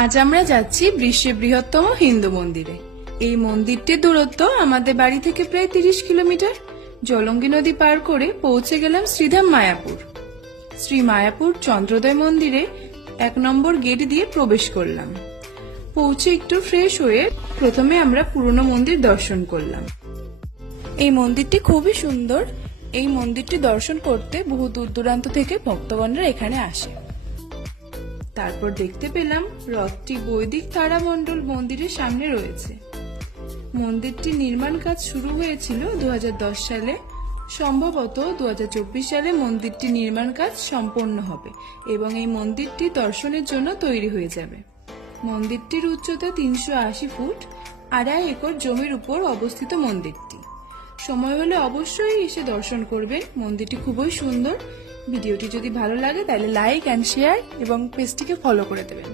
আজ আমরা যাচ্ছি বিশ্বের বৃহত্তম হিন্দু মন্দিরে। এই মন্দিরটির দূরত্ব আমাদের বাড়ি থেকে প্রায় 30 কিলোমিটার। জলঙ্গি নদী পার করে পৌঁছে গেলাম শ্রীধাম মায়াপুর। শ্রী মায়াপুর চন্দ্রোদয় মন্দিরে 1 নম্বর গেট দিয়ে প্রবেশ করলাম। পৌঁছে একটু ফ্রেশ হয়ে প্রথমে আমরা পুরনো মন্দির দর্শন করলাম। এই মন্দিরটি খুবই সুন্দর। এই মন্দিরটি দর্শন করতে বহু দূর দূরান্ত থেকে ভক্তগণরা এখানে আসে। তারপর দেখতে পেলাম রথটি বৈদিক তারামণ্ডল মন্দিরের সামনে রয়েছে। মন্দিরটির নির্মাণ কাজ শুরু হয়েছিল 2010 সালে। সম্ভবত 2024 সালে মন্দিরটি নির্মাণ কাজ সম্পন্ন হবে এবং এই মন্দিরটি দর্শনের জন্য তৈরি হয়ে যাবে। মন্দিরটির উচ্চতা 380 ফুট। 2.5 একর জমির উপর অবস্থিত মন্দিরটি। সময় হলে অবশ্যই এসে দর্শন করবেন। মন্দিরটি খুবই সুন্দর। ভিডিওটি যদি ভালো লাগে তাহলে লাইক এন্ড শেয়ার এবং পেজটিকে ফলো করে দেবেন।